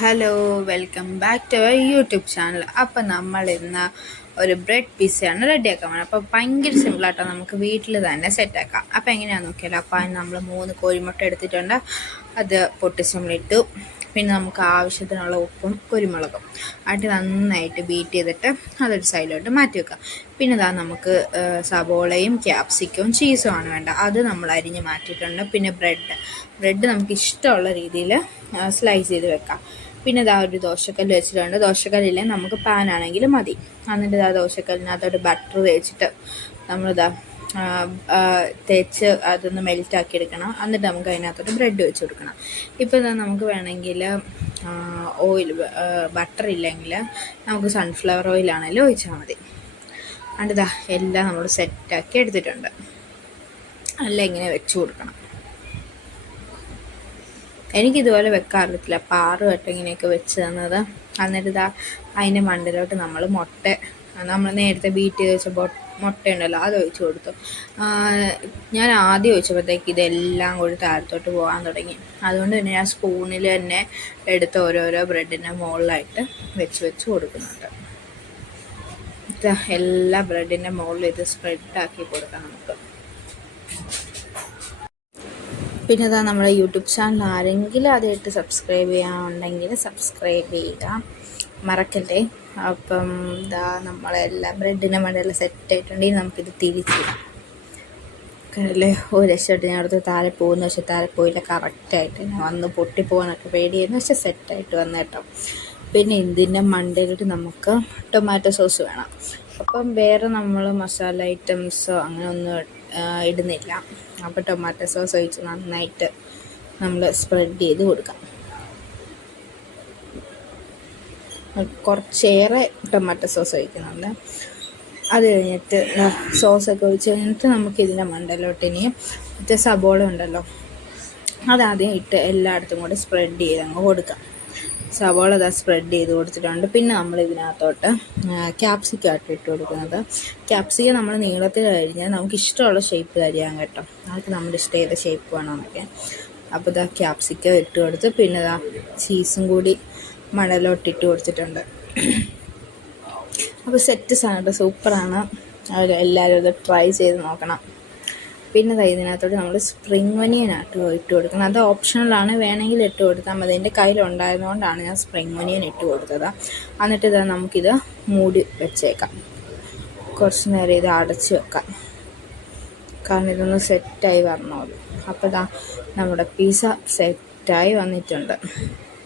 Hello, welcome back to our YouTube channel. അപ്പം നമ്മൾ ഇന്ന് ഒരു ബ്രെഡ് പിസ്സയാണ് റെഡിയാക്കാൻ വേണം. അപ്പോൾ ഭയങ്കര സിമ്പിളായിട്ടോ, നമുക്ക് വീട്ടിൽ തന്നെ സെറ്റാക്കാം. അപ്പോൾ എങ്ങനെയാണെന്ന് നോക്കിയാലോ. അപ്പോൾ അതിന് നമ്മൾ 3 കോഴിമുട്ട എടുത്തിട്ടുണ്ട്. അത് പൊട്ടിച്ച് നമ്മളിട്ടു. പിന്നെ നമുക്ക് ആവശ്യത്തിനുള്ള ഉപ്പും കുരുമുളകും ആയിട്ട് നന്നായിട്ട് ബീറ്റ് ചെയ്തിട്ട് അതൊരു സൈഡിലോട്ട് മാറ്റി വെക്കാം. പിന്നെ ഇതാ നമുക്ക് സബോളയും ക്യാപ്സിക്കവും ചീസുമാണ് വേണ്ട. അത് നമ്മൾ അരിഞ്ഞ് മാറ്റിയിട്ടുണ്ട്. പിന്നെ ബ്രെഡ് നമുക്ക് ഇഷ്ടമുള്ള രീതിയിൽ സ്ലൈസ് ചെയ്ത് വെക്കാം. പിന്നെ ഇതാ ഒരു ദോശക്കല്ല് വെച്ചിട്ടുണ്ട്. ദോശക്കല്ലില്ലേ, നമുക്ക് പാനാണെങ്കിലും മതി. എന്നിട്ട് ഇതാ ദോശക്കല്ലിനകത്തോട്ട് ബട്ടർ തേച്ചിട്ട് നമ്മളിതാ തേച്ച് അതൊന്ന് മെൽറ്റാക്കി എടുക്കണം. എന്നിട്ട് നമുക്ക് അതിനകത്തോട്ട് ബ്രെഡ് വെച്ച് കൊടുക്കണം. ഇപ്പോൾ ഇതാ നമുക്ക് വേണമെങ്കിൽ ബട്ടർ ഇല്ലെങ്കിൽ നമുക്ക് സൺഫ്ലവർ ഓയിലാണെങ്കിലും ഒഴിച്ചാൽ മതി. എന്നിട്ട് ഇതാ എല്ലാം നമ്മൾ സെറ്റാക്കി എടുത്തിട്ടുണ്ട്. എല്ലാം ഇങ്ങനെ വെച്ച് കൊടുക്കണം. എനിക്കിതുപോലെ വെക്കാൻ അറിയത്തില്ല. അപ്പോൾ 6 വട്ടം ഇങ്ങനെയൊക്കെ വെച്ച് തന്നത്. എന്നിട്ട് ഇതാ അതിൻ്റെ മണ്ടയിലോട്ട് നമ്മൾ നേരത്തെ ബീറ്റ് ചെയ്ത് വെച്ച മുട്ട ഉണ്ടല്ലോ, അത് ഒഴിച്ച് കൊടുത്തു. ഞാൻ ആദ്യം ഒഴിച്ചപ്പോഴത്തേക്ക് ഇതെല്ലാം കൂടി താഴത്തോട്ട് പോകാൻ തുടങ്ങി. അതുകൊണ്ട് തന്നെ ഞാൻ സ്പൂണിൽ തന്നെ എടുത്ത് ഓരോരോ ബ്രെഡിൻ്റെ മുകളിലായിട്ട് വെച്ച് കൊടുക്കുന്നുണ്ട്. എല്ലാ ബ്രെഡിൻ്റെ മുകളിൽ ഇത് സ്പ്രെഡാക്കി കൊടുക്കാം നമുക്ക്. പിന്നെ ഇതാ നമ്മുടെ യൂട്യൂബ് ചാനൽ ആരെങ്കിലും ആദ്യമായിട്ട് സബ്സ്ക്രൈബ് ചെയ്യാനുണ്ടെങ്കിൽ സബ്സ്ക്രൈബ് ചെയ്യുക, മറക്കല്ലേ. അപ്പം ഇതാ നമ്മളെല്ലാം ബ്രെഡിൻ്റെ മണ്ടയെല്ലാം സെറ്റായിട്ടുണ്ടെങ്കിൽ നമുക്കിത് തിരിച്ചിടാം. കണ്ടല്ലേ, ഒരു രക്ഷമായിട്ട് ഞാൻ അടുത്ത് താഴെ പോകുന്ന, പക്ഷേ താഴെ പോയില്ല. കറക്റ്റായിട്ട് ഞാൻ വന്ന് പൊട്ടിപ്പോകാനൊക്കെ പേടിയായിരുന്നു, പക്ഷേ സെറ്റായിട്ട് വന്നു കേട്ടോ. പിന്നെ ഇതിൻ്റെ മണ്ടയിലോട്ട് നമുക്ക് ടൊമാറ്റോ സോസ് വേണം. അപ്പം വേറെ നമ്മൾ മസാല ഐറ്റംസോ അങ്ങനെ ഒന്നും ഇടുന്നില്ല. അപ്പോൾ ടൊമാറ്റോ സോസ് ഒഴിച്ച് നന്നായിട്ട് നമ്മൾ സ്പ്രെഡ് ചെയ്ത് കൊടുക്കാം. കുറച്ചേറെ ടൊമാറ്റോ സോസ് ഒഴിക്കുന്നുണ്ട്. അത് കഴിഞ്ഞിട്ട് സോസൊക്കെ ഒഴിച്ച് കഴിഞ്ഞിട്ട് നമുക്കിതിൻ്റെ മണ്ടയിലോട്ട് ഇനിയും സബോള ഉണ്ടല്ലോ, അതാദ്യം ഇട്ട് എല്ലായിടത്തും കൂടി സ്പ്രെഡ് ചെയ്ത് അങ്ങ് കൊടുക്കാം. സവോള ഇതാ സ്പ്രെഡ് ചെയ്ത് കൊടുത്തിട്ടുണ്ട്. പിന്നെ നമ്മൾ ഇതിനകത്തോട്ട് ക്യാപ്സിക്കായിട്ട് ഇട്ട് കൊടുക്കുന്നത്. ക്യാപ്സിക്കം നമ്മൾ നീളത്തിൽ കഴിഞ്ഞാൽ നമുക്ക് ഇഷ്ടമുള്ള ഷേപ്പ് തരികയാൻ കേട്ടോ. നമുക്ക് നമ്മുടെ ഇഷ്ടം ഏത് ഷേപ്പ് വേണമെന്നൊക്കെ. അപ്പോൾ ഇതാ ക്യാപ്സിക്കം ഇട്ട് കൊടുത്ത് പിന്നെ ഇതാ ചീസും കൂടി മണലോട്ടിട്ട് കൊടുത്തിട്ടുണ്ട്. അപ്പോൾ സെറ്റ് സാധനം സൂപ്പറാണ്. എല്ലാവരും ഇത് ട്രൈ ചെയ്ത് നോക്കണം. പിന്നെ ഇതിനകത്തോട്ട് നമ്മൾ സ്പ്രിംഗ് ഒനിയനായിട്ട് ഇട്ട് കൊടുക്കണം. അത് ഓപ്ഷണലാണ്, വേണമെങ്കിൽ ഇട്ട് കൊടുത്താൽ മതി. എൻ്റെ കയ്യിലുണ്ടായതുകൊണ്ടാണ് ഞാൻ സ്പ്രിംഗ് ഒനിയൻ ഇട്ട് കൊടുത്തത്. എന്നിട്ട് ഇതാ നമുക്കിത് മൂടി വെച്ചേക്കാം. കുറച്ച് നേരം ഇത് അടച്ച് വെക്കാം, കാരണം ഇതൊന്ന് സെറ്റായി വരണമല്ലോ. അപ്പോൾ ഇതാ നമ്മുടെ പിസ്സ സെറ്റായി വന്നിട്ടുണ്ട്.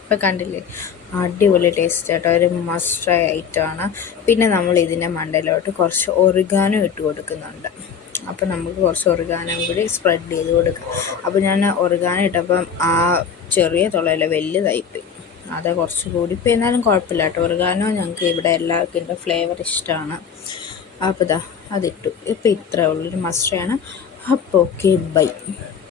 ഇപ്പോൾ കണ്ടില്ലേ, അടിപൊളി ടേസ്റ്റ് ആയിട്ട് ഒരു മസ്റ്റ് ട്രൈ ഐറ്റമാണ്. പിന്നെ നമ്മൾ ഇതിൻ്റെ മണ്ടയിലോട്ട് കുറച്ച് ഒറിഗാനോ ഇട്ട് കൊടുക്കുന്നുണ്ട്. അപ്പോൾ നമുക്ക് കുറച്ച് ഒറിഗാനോ കൂടി സ്പ്രെഡ് ചെയ്ത് കൊടുക്കാം. അപ്പോൾ ഞാൻ ഒറിഗാനോ ഇട്ടപ്പം ആ ചെറിയ തുളയിലെ വലുതായിപ്പോയി, അത് കുറച്ച് കൂടി ഇപ്പോൾ എന്നാലും കുഴപ്പമില്ല കേട്ടോ. ഒറിഗാനോ ഞങ്ങൾക്ക് ഇവിടെ എല്ലാവർക്കും ഫ്ലേവർ ഇഷ്ടമാണ്. അപ്പോൾ അതിട്ടു. ഇപ്പോൾ ഇത്രയേ ഉള്ളൂ, മസ്റ്റ് ആണ്. അപ്പോൾ ഓക്കെ, ബൈ.